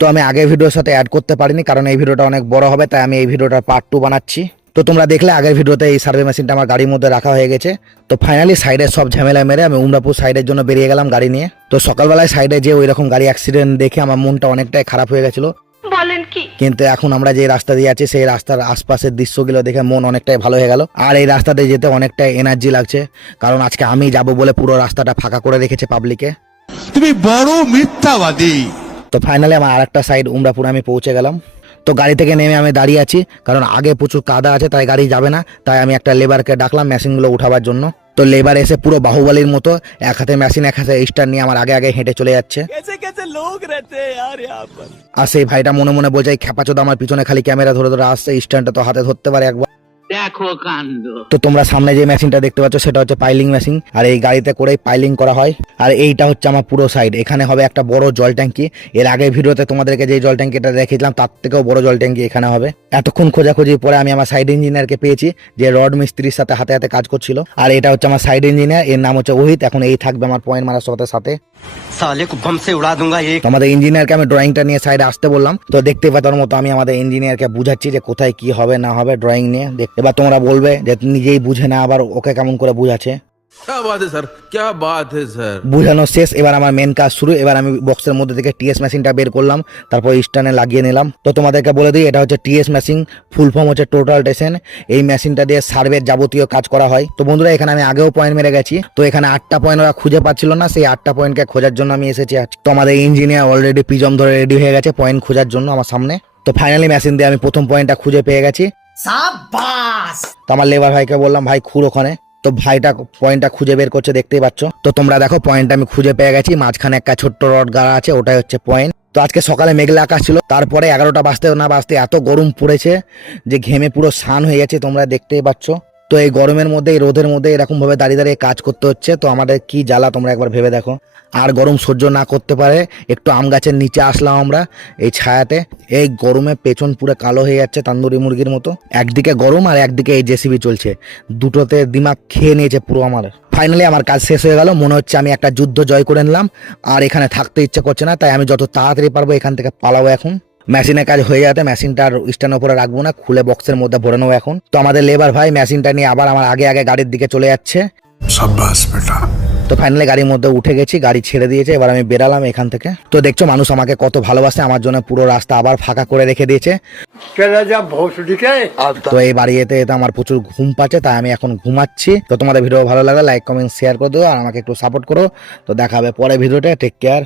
তো আমি আগের ভিডিওর সাথে অ্যাড করতে পারিনি, কারণ এই ভিডিওটা অনেক বড় হবে, তাই আমি এই ভিডিওটার পার্ট 2 বানাচ্ছি। তো তোমরা দেখলে আগের ভিডিওতে এই সার্ভে মেশিনটা আমার গাড়ির মধ্যে রাখা হয়ে গেছে। তো ফাইনালি সাইডের সব ঝামেলা মেরে আমি উমরাপুর সাইডের জন্য বেরিয়ে গেলাম গাড়ি নিয়ে। তো সকালবেলায় সাইডে যে ওই রকম গাড়ি অ্যাক্সিডেন্ট দেখে আমার মনটা অনেকটাই খারাপ হয়ে গেছিল। বলেন কি? কিন্তু এখন আমরা যে রাস্তা দিয়ে আছি সেই রাস্তার আশপাশের দৃশ্যগুলো দেখে মন অনেকটাই ভালো হয়ে গেল। আর এই রাস্তাতে যেতে অনেকটাই এনার্জি লাগছে, কারণ আজকে আমি যাব বলে পুরো রাস্তাটা ফাঁকা করে রেখেছে পাবলিকে। তুমি বড় মিথ্যাবাদী। তো ফাইনালি আমার আরেকটা সাইড উমরাপুর আমি পৌঁছে গেলাম। তো গাড়ি থেকে নেমে আমি দাঁড়িয়ে আছি, কারণ আগে প্রচুর কাদা আছে, তাই গাড়ি যাবে না। তাই আমি একটা লেবারকে ডাকলাম মেশিনগুলো উঠাবার জন্য। তো লেবার এসে পুরো বাহুবলীর মতো এক হাতে মেশিন এক হাতে স্টার নিয়ে আমার আগে আগে হেঁটে চলে যাচ্ছে। আর সেই ভাইটা মনে মনে বলছে খেপাচোদা আমার পিছনে খালি ক্যামেরা ধরে ধরে আসছে, স্ট্যান্ডটা তো হাতে ধরতে পারে একবার। দেখো কাণ্ড। তো তোমরা সামনে যে মেশিনটা দেখতে পাচ্ছ সেটা হচ্ছে পাইলিং মেশিন, আর এই গাড়িতে করেই পাইলিং করা হয়। আর এইটা হচ্ছে আমার পুরো সাইড, এখানে হবে একটা বড় জল ট্যাঙ্কি। এর আগের ভিডিওতে তোমাদেরকে যে জল ট্যাঙ্কিটা দেখিয়েছিলাম তার থেকেও বড় জল ট্যাঙ্কি এখানে হবে। এতক্ষণ খোঁজাখুঁজির পরে আমি আমার সাইড ইঞ্জিনিয়ারকে পেয়েছি, যে রড মিস্ত্রির সাথে হাতে হাতে কাজ করছিল। আর এটা হচ্ছে আমার সাইড ইঞ্জিনিয়ার, এর নাম হচ্ছে ওহিত। এখন এই থাকবে আমার পয়েন্ট মারার সাথে। साले को बम से उड़ा दूंगा एक। আমাদের ইঞ্জিনিয়ারকে আমি ড্রয়িংটা নিয়ে সাইডে আসতে বললাম। তো দেখতে পাতার মতো আমি আমাদের ইঞ্জিনিয়ারকে বুঝাচ্ছি যে কোথায় কি হবে না হবে ড্রয়িং নিয়ে। এবার তোমরা বলবে যে নিজেই বুঝে না, আবার ওকে কেমন করে বুঝাচ্ছে। क्या बात है सर, क्या बात है सर। বুঝানো শেষ, এবার আমার মেন কাজ শুরু। এবার আমি বক্সের মধ্যে থেকে টিএস মেশিনটা বের করলাম, তারপর স্ট্যান্ডে লাগিয়ে নিলাম। তো তোমাদেরকে বলে দিই, এটা হচ্ছে টিএস মেশিন, ফুল ফর্ম হচ্ছে টোটাল টেশন। এই মেশিনটা দিয়ে সার্ভের যাবতীয় কাজ করা হয়। তো বন্ধুরা এখানে আমি আগেও পয়েন্ট মেরে গেছি, তো এখানে 8টা পয়েন্ট ওরা খুঁজে পাচ্ছিল না, সেই 8টা পয়েন্টকে খোঁজার জন্য আমি এসেছি। তো আমাদের ইঞ্জিনিয়ার অলরেডি পিজম ধরে রেডি হয়ে গেছে পয়েন্ট খোঁজার জন্য আমার সামনে। তো ফাইনালি মেশিন দিয়ে আমি প্রথম পয়েন্টটা খুঁজে পেয়ে গেছি। তো আমার লেবার ভাইকে বললাম, ভাই খুঁড় ওখানে। তো ভাইটা পয়েন্টটা খুঁজে বের করছে, দেখতেই পাচ্ছ। তো তোমরা দেখো পয়েন্টটা আমি খুঁজে পেয়ে গেছি, মাঝখানে একটা ছোট্ট রড গাড়া আছে, ওটাই হচ্ছে পয়েন্ট। তো আজকে সকালে মেঘলা আকাশ ছিল, তারপরে 11টা বাজতে না বাজতে এত গরম পড়েছে যে ঘেমে পুরো স্নান হয়ে গেছে, তোমরা দেখতেই পাচ্ছ। তো এই গরমের মধ্যে এই রোদের মধ্যে এরকম ভাবে দাঁড়িয়ে দাঁড়িয়ে কাজ করতে হচ্ছে, তো আমাদের কি জ্বালা তোমরা একবার ভেবে দেখো। আর গরম সহ্য না করতে পারে একটু আম গাছের নিচে আসলাম আমরা এই ছায়াতে। এই গরমে পেছন পুরো কালো হয়ে যাচ্ছে তান্দুরি মুরগির মতো, একদিকে গরম আর একদিকে এই জেসিবি চলছে, দুটোতে দিমাগ খেয়ে নিয়েছে পুরো আমার। ফাইনালি আমার কাজ শেষ হয়ে গেল, মনে হচ্ছে আমি একটা যুদ্ধ জয় করে নিলাম। আর এখানে থাকতে ইচ্ছে করছে না, তাই আমি যত তাড়াতাড়ি পারবো এখান থেকে পালাবো এখন। মেশিনের কাজ হয়ে যাতে মেশিনটার স্ট্যান্ডের উপরে রাখবো না, খুলে বক্সের মধ্যে ভরে নেবো এখন। তো আমাদের লেবার ভাই মেশিনটা নিয়ে আবার আমার আগে আগে গাড়ির দিকে চলে যাচ্ছে। शाबाश बेटा। তো ফাইনালি গাড়ির মধ্যে উঠে গেছি, গাড়ি ছেড়ে দিয়েছে, এবার আমি বেরালাম এখান থেকে। তো দেখছো মানুষ আমাকে কত ভালোবাসে, আমার জন্য পুরো রাস্তা আবার ফাঁকা করে রেখে দিয়েছে। তো এই বাড়ি যেতে যেতে আমার প্রচুর ঘুম পাচ্ছে, তাই আমি এখন ঘুমাচ্ছি। তো তোমাদের ভিডিও ভালো লাগলে লাইক কমেন্ট শেয়ার করে দিও, আর আমাকে একটু সাপোর্ট করো। তো দেখা হবে পরে ভিডিওতে, টেক কেয়ার।